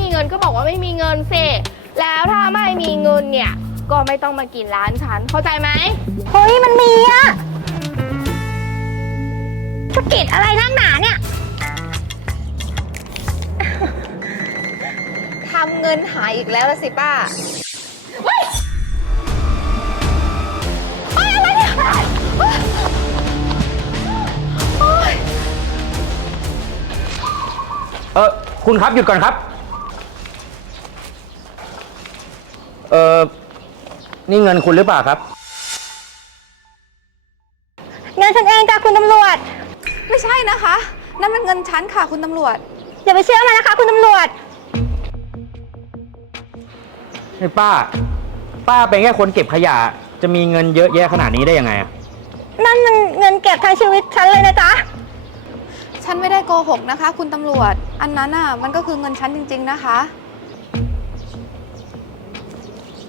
มีเงินก็บอกว่าไม่มีเงินสิแล้วถ้าไม่มีเงินเนี่ย ก็ไม่ต้องมากินร้านฉัน เข้าใจไหมเฮ้ยมันมีอะสะกิดอะไรนักหนาเนี่ยทำเงินหายอีกแล้วละสิป้าเออคุณครับหยุดก่อนครับ เออนี่เงินคุณหรือเปล่าครับ เงินฉันเองจ้ะคุณตำรวจ ไม่ใช่นะคะ นั่นมันเงินฉันค่ะคุณตำรวจ อย่าไปเชื่อมันนะคะ คุณตำรวจนี่ป้า ป้าเป็นแค่คนเก็บขยะ จะมีเงินเยอะแยะขนาดนี้ได้ยังไงอะนั่นมันเงินเก็บทั้งชีวิตฉันเลยนะจ๊ะ ฉันไม่ได้โกหกนะคะ คุณตำรวจ อันนั้นอะมันก็คือเงินฉันจริง ๆนะคะ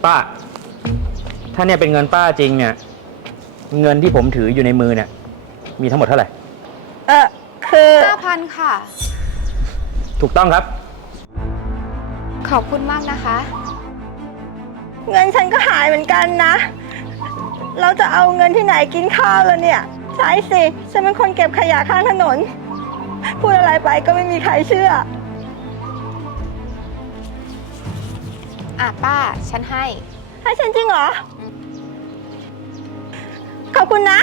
ป้า ถ้าเนี่ยเป็นเงินป้าจริงเนี่ย เงินที่ผมถืออยู่ในมือเนี่ย มีทั้งหมดเท่าไหร่ เออคือ5,000ค่ะ ถูกต้องครับ ขอบคุณมากนะคะ เงินฉันก็หายเหมือนกันนะ เราจะเอาเงินที่ไหนกินข้าวแล้วเนี่ย ใช่สิ ฉันเป็นคนเก็บขยะข้างถนน พูดอะไรไปก็ไม่มีใครเชื่อ อะป้า ฉันให้ ให้ฉันจริงเหรอ ขอบคุณนะ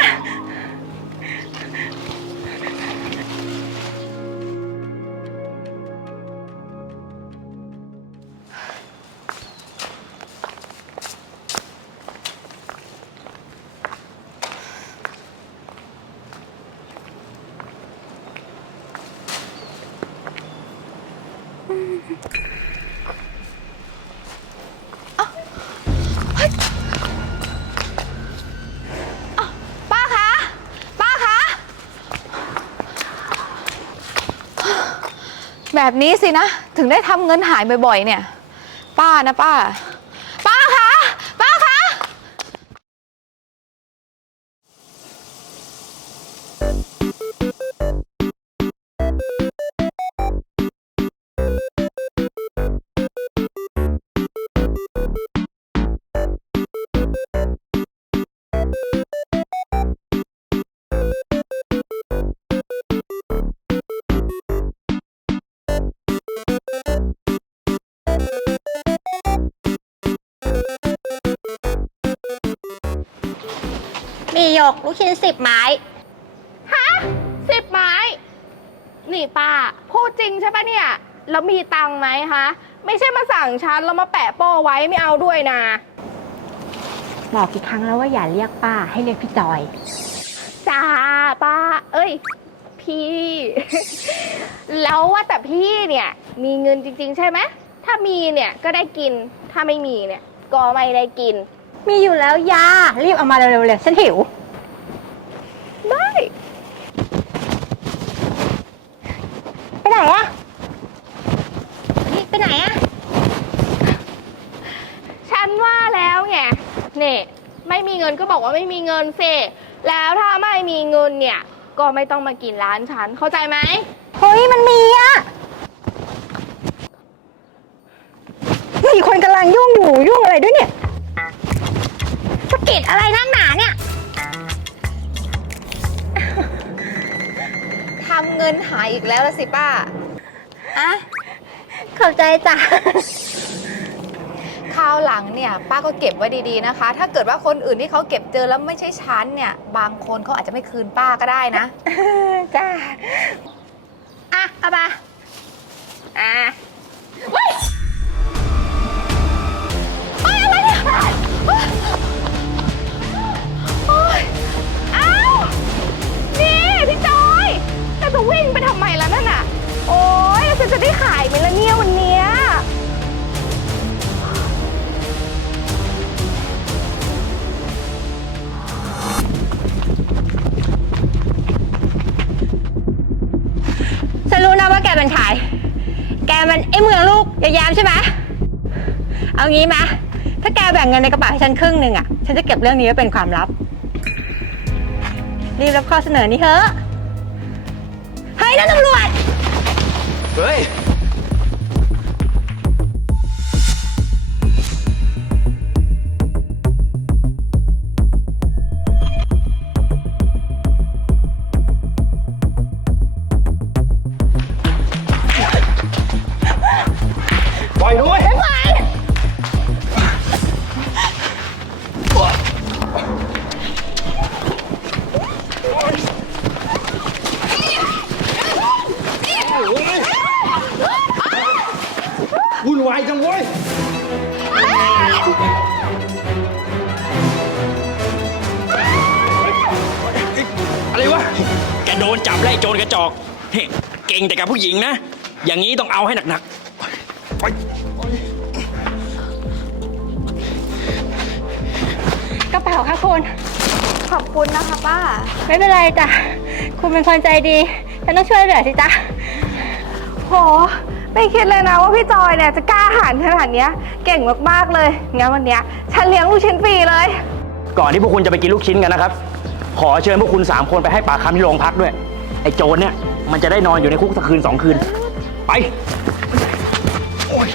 แบบนี้สินะ ถึงได้ทำเงินหายบ่อยๆเนี่ย ป้านะป้า มีหยก ลูกชิ้นสิบไม้ ฮะสิบไม้ นี่ป้าพูดจริงใช่ปะเนี่ย แล้วมีตังค์ไหมคะ ไม่ใช่มาสั่งฉันแล้วมาแปะโป้ไว้ไม่เอาด้วยนะ บอกกี่ครั้งแล้วว่าอย่าเรียกป้าให้เรียกพี่จอย จ้าป้า เอ้ย พี่ แล้วว่าแต่พี่เนี่ย มีเงินจริง ๆ ใช่ไหมถ้ามีเนี่ยก็ได้กิน ถ้าไม่มีเนี่ย ก็ไม่ได้กิน มีอยู่แล้วยา รีบเอามาเร็วๆเลยฉันหิว ได้ ไปไหนอะนี่ไปไหนอะฉันว่าแล้วไงเนี่ยไม่มีเงินก็บอกว่าไม่มีเงินสิแล้วถ้าไม่มีเงินเนี่ย ก็ไม่ต้องมากินร้านฉัน เข้าใจไหมเฮ้ยมันมีอะมีคนกำลังยุ่งอยู่ยุ่งอะไรด้วยเนี่ยสะ กิดอะไรนักหนาเนี่ย ทำเงินหายอีกแล้วละสิป้า อะ ขอบใจจ้ะ คราวหลังเนี่ย ป้าก็เก็บไว้ดีๆนะคะ ถ้าเกิดว่าคนอื่นที่เขาเก็บเจอแล้วไม่ใช่ฉันเนี่ย บางคนเขาอาจจะไม่คืนป้าก็ได้นะ จ้า อะ เอาไปอะอ้ จะได้ขายไหมล่ะเนี่ยวันเนี้ยฉันรู้นะว่าแกเป็นใครแกมันไอ้เมืองลูกยาย้มใช่ไหมเอางี้ไหมถ้าแกแบ่งเงินในกระเป๋าให้ฉันครึ่งหนึ่งอะ ฉันจะเก็บเรื่องนี้ไว้เป็นความลับ รีบรับข้อเสนอนี้เถอะ เฮ้ยนั่นตำรวจ เวุ่นวายจังเว้ย อะไรวะ แกโดนจับไล่โจรกระจอกเฮ้เก่งแต่กับผู้หญิงนะ อย่างนี้ต้องเอาให้หนักๆไปกระเป๋าค่ะคุณ ขอบคุณนะคะป้า ไม่เป็นไรจ้ะ คุณเป็นคนใจดี ฉันต้องช่วยเหลือสิจ๊ะ โห ไม่คิดเลยนะว่าพี่จอยเนี่ยจะกล้าหาญขนาดเนี้ย เก่งมากๆเลย งั้นวันเนี้ยฉันเลี้ยงลูกชิ้นฟรีเลย ก่อนที่พวกคุณจะไปกินลูกชิ้นกันนะครับ ขอเชิญพวกคุณสามคนไปให้ปากคำที่โรงพักด้วย ไอ้โจรเนี่ย มันจะได้นอนอยู่ในคุกสักคืนสองคืน ไป โอ้ย